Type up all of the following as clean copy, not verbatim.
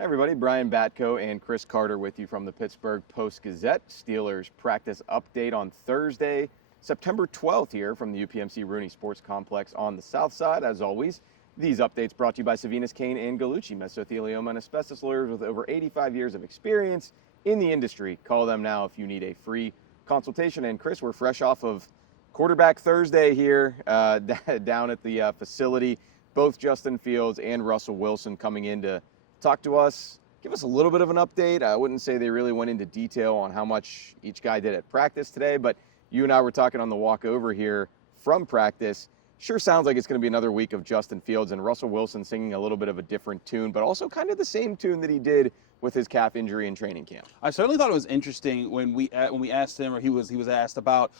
Hi everybody, Brian Batko and Chris Carter with you from the Pittsburgh Post-Gazette. Steelers practice update on Thursday, September 12th here from the UPMC Rooney Sports Complex on the south side. As always, these updates brought to you by Savinas, Kane, and Gallucci, mesothelioma and asbestos lawyers with over 85 years of experience in the industry. Call them now if you need a free consultation. And Chris, we're fresh off of Quarterback Thursday here down at the facility. Both Justin Fields and Russell Wilson coming in to talk to us, give us a little bit of an update. I wouldn't say they really went into detail on how much each guy did at practice today, but you and I were talking on the walk over here from practice. Sure sounds like it's going to be another week of Justin Fields and Russell Wilson singing a little bit of a different tune, but also kind of the same tune that he did with his calf injury in training camp. I certainly thought it was interesting when we asked him, or he was asked about,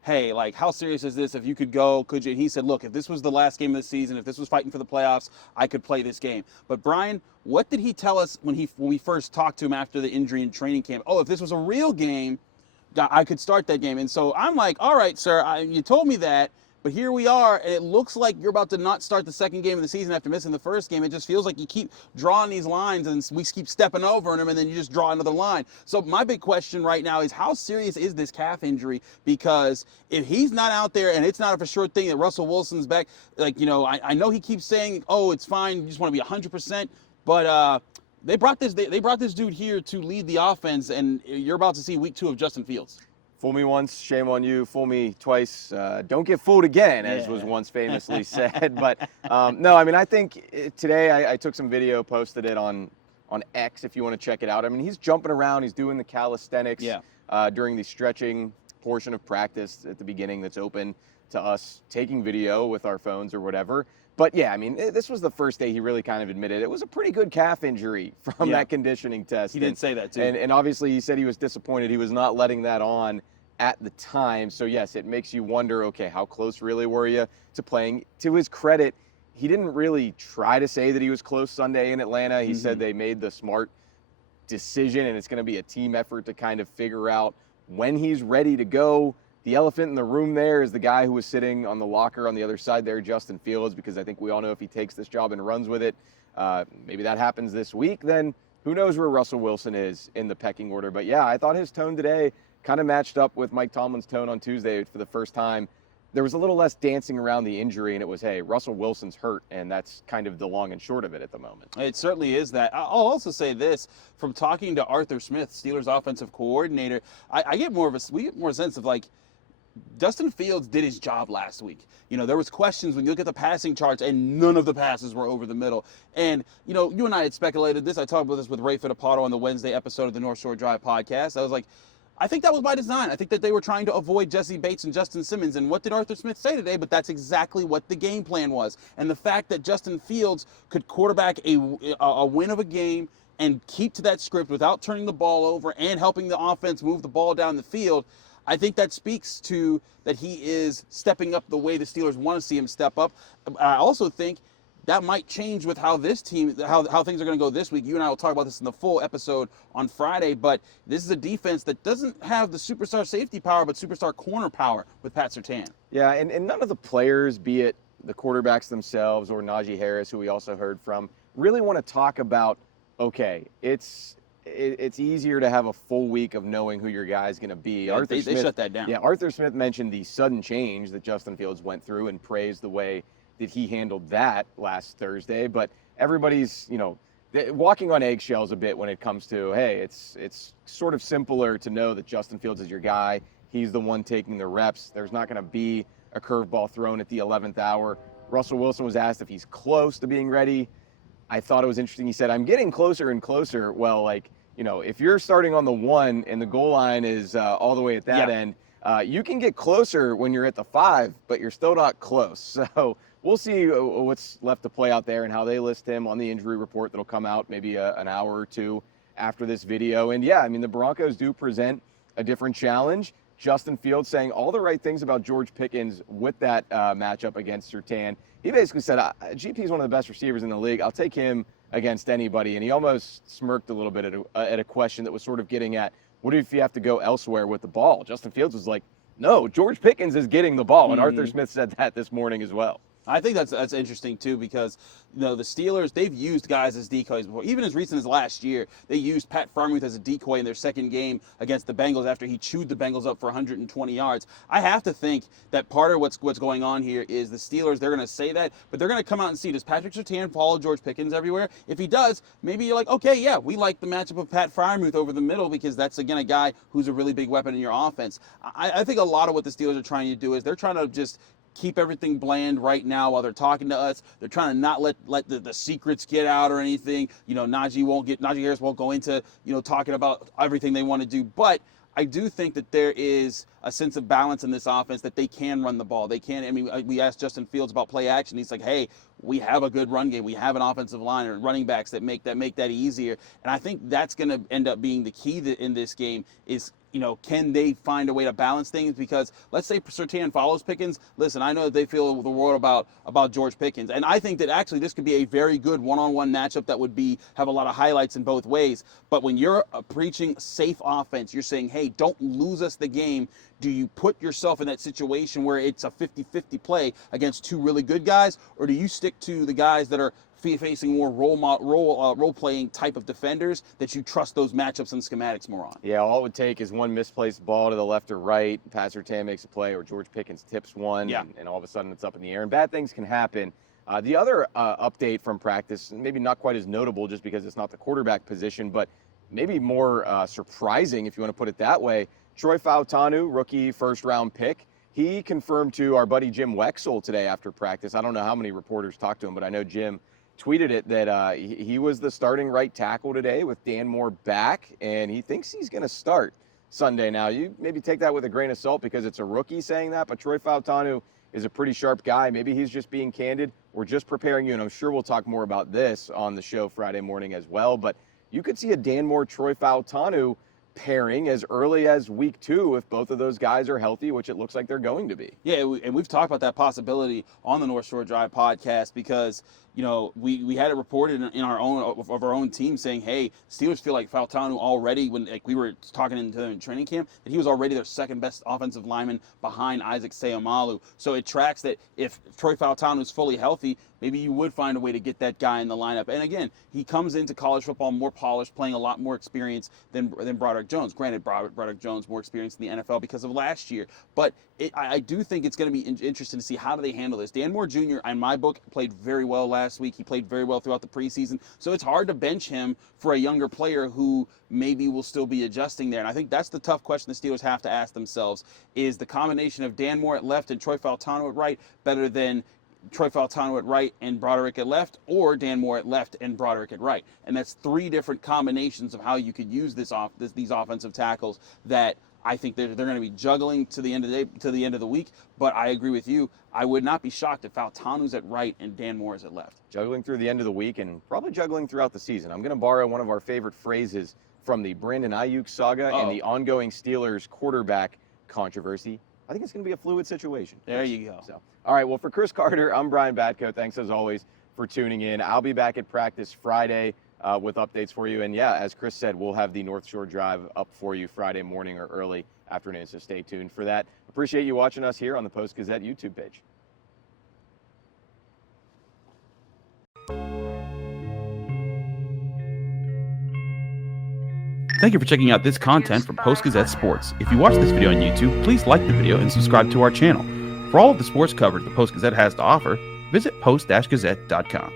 hey, like, how serious is this? If you could go, could you? And he said, look, if this was the last game of the season, if this was fighting for the playoffs, I could play this game. But Brian, what did he tell us when we first talked to him after the injury in training camp? Oh, if this was a real game, I could start that game. And so I'm like, all right, sir, you told me that. But here we are, and it looks like you're about to not start the second game of the season after missing the first game. It just feels like you keep drawing these lines, and we keep stepping over them, and then you just draw another line. So my big question right now is, how serious is this calf injury? Because if he's not out there, and it's not a for sure thing that Russell Wilson's back, I know he keeps saying, oh, it's fine, you just want to be 100%, but they brought this dude here to lead the offense, and you're about to see week 2 of Justin Fields. Fool me once, shame on you. Fool me twice, don't get fooled again, as was once famously said. But no, I mean, I think today I took some video, posted it on X if you want to check it out. I mean, he's jumping around, he's doing the calisthenics during the stretching portion of practice at the beginning that's open to us taking video with our phones or whatever. But yeah, I mean, this was the first day he really kind of admitted it was a pretty good calf injury from that conditioning test. He did say that too. And obviously he said he was disappointed he was not letting that on at the time. So yes, it makes you wonder, okay, how close really were you to playing? To his credit, he didn't really try to say that he was close Sunday in Atlanta. He said they made the smart decision and it's going to be a team effort to kind of figure out when he's ready to go. The elephant in the room there is the guy who was sitting on the locker on the other side there, Justin Fields, because I think we all know if he takes this job and runs with it, maybe that happens this week, then who knows where Russell Wilson is in the pecking order. But yeah, I thought his tone today kind of matched up with Mike Tomlin's tone on Tuesday for the first time. There was a little less dancing around the injury, and it was, hey, Russell Wilson's hurt, and that's kind of the long and short of it at the moment. It certainly is that. I'll also say this, from talking to Arthur Smith, Steelers offensive coordinator, we get more sense of, like, Justin Fields did his job last week. There was questions when you look at the passing charts, and none of the passes were over the middle. And, you and I had speculated this. I talked about this with Ray Fittipaldo on the Wednesday episode of the North Shore Drive podcast. I was like, I think that was by design. I think that they were trying to avoid Jesse Bates and Justin Simmons. And what did Arthur Smith say today? But that's exactly what the game plan was. And the fact that Justin Fields could quarterback a win of a game and keep to that script without turning the ball over and helping the offense move the ball down the field, I think that speaks to that he is stepping up the way the Steelers want to see him step up. I also think that might change with how this team, how things are going to go this week. You and I will talk about this in the full episode on Friday, but this is a defense that doesn't have the superstar safety power, but superstar corner power with Pat Surtain. Yeah, and none of the players, be it the quarterbacks themselves or Najee Harris, who we also heard from, really want to talk about, okay, it's easier to have a full week of knowing who your guy's going to be. Yeah, they shut that down. Yeah, Arthur Smith mentioned the sudden change that Justin Fields went through and praised the way that he handled that last Thursday. But everybody's, walking on eggshells a bit when it comes to, hey, it's sort of simpler to know that Justin Fields is your guy. He's the one taking the reps. There's not going to be a curveball thrown at the 11th hour. Russell Wilson was asked if he's close to being ready. I thought it was interesting. He said, I'm getting closer and closer. Well, if you're starting on the 1 and the goal line is all the way at that end, you can get closer when you're at the 5, but you're still not close. So we'll see what's left to play out there and how they list him on the injury report that'll come out maybe an hour or two after this video. And yeah, I mean, the Broncos do present a different challenge. Justin Fields saying all the right things about George Pickens with that matchup against Surtain. He basically said, GP is one of the best receivers in the league. I'll take him against anybody. And he almost smirked a little bit at a question that was sort of getting at, what if you have to go elsewhere with the ball? Justin Fields was like, no, George Pickens is getting the ball. And Arthur Smith said that this morning as well. I think that's interesting too, because the Steelers, they've used guys as decoys before. Even as recent as last year, they used Pat Freiermuth as a decoy in their second game against the Bengals after he chewed the Bengals up for 120 yards. I have to think that part of what's going on here is the Steelers, they're going to say that, but they're going to come out and see, does Patrick Surtain follow George Pickens everywhere? If he does, maybe you're like, okay, yeah, we like the matchup of Pat Freiermuth over the middle, because that's, again, a guy who's a really big weapon in your offense. I think a lot of what the Steelers are trying to do is they're trying to just keep everything bland right now while they're talking to us. They're trying to not let the secrets get out or anything. Najee Harris won't go into, talking about everything they want to do. But I do think that there is a sense of balance in this offense, that they can run the ball. They can. I mean, we asked Justin Fields about play action. He's like, hey, we have a good run game. We have an offensive line or running backs that make that easier. And I think that's going to end up being the key in this game is, can they find a way to balance things? Because let's say Surtain follows Pickens. Listen, I know that they feel the world about George Pickens. And I think that actually this could be a very good one-on-one matchup that would have a lot of highlights in both ways. But when you're preaching safe offense, you're saying, hey, don't lose us the game. Do you put yourself in that situation where it's a 50-50 play against two really good guys? Or do you stick to the guys that are facing more role-playing type of defenders that you trust those matchups and schematics more on? Yeah, all it would take is one misplaced ball to the left or right, Pat Surtain makes a play, or George Pickens tips one, and all of a sudden it's up in the air. And bad things can happen. The other update from practice, maybe not quite as notable just because it's not the quarterback position, but maybe more surprising, if you want to put it that way, Troy Fautanu, rookie first-round pick, he confirmed to our buddy Jim Wexell today after practice. I don't know how many reporters talked to him, but I know Jim tweeted it that he was the starting right tackle today with Dan Moore back, and he thinks he's going to start Sunday. Now, you maybe take that with a grain of salt because it's a rookie saying that, but Troy Fautanu is a pretty sharp guy. Maybe he's just being candid. We're just preparing you, and I'm sure we'll talk more about this on the show Friday morning as well, but you could see a Dan Moore, Troy Fautanu pairing as early as week 2 if both of those guys are healthy, which it looks like they're going to be. Yeah, and we've talked about that possibility on the North Shore Drive podcast because, we had it reported in our own team saying, hey, Steelers feel like Fautanu already, when we were talking to them in training camp, that he was already their second best offensive lineman behind Isaac Seumalo. So it tracks that if Troy Fautanu is fully healthy, maybe you would find a way to get that guy in the lineup. And again, he comes into college football more polished, playing a lot more experience than Broderick Jones. Granted, Broderick Jones more experience in the NFL because of last year. But I do think it's going to be interesting to see how do they handle this. Dan Moore Jr., in my book, played very well last week. He played very well throughout the preseason. So it's hard to bench him for a younger player who maybe will still be adjusting there. And I think that's the tough question the Steelers have to ask themselves. Is the combination of Dan Moore at left and Troy Fautanu at right better than Troy Fautanu at right and Broderick at left, or Dan Moore at left and Broderick at right? And that's 3 different combinations of how you could use these offensive tackles that I think they're going to be juggling to the end of the week. But I agree with you. I would not be shocked if Fautanu's at right and Dan Moore is at left. Juggling through the end of the week and probably juggling throughout the season. I'm going to borrow one of our favorite phrases from the Brandon Ayuk saga and the ongoing Steelers quarterback controversy. I think it's going to be a fluid situation. There you go. So, all right, well, for Chris Carter, I'm Brian Batko. Thanks, as always, for tuning in. I'll be back at practice Friday with updates for you. And, yeah, as Chris said, we'll have the North Shore Drive up for you Friday morning or early afternoon, so stay tuned for that. Appreciate you watching us here on the Post-Gazette YouTube page. Thank you for checking out this content from Post-Gazette Sports. If you watch this video on YouTube, please like the video and subscribe to our channel. For all of the sports coverage the Post-Gazette has to offer, visit post-gazette.com.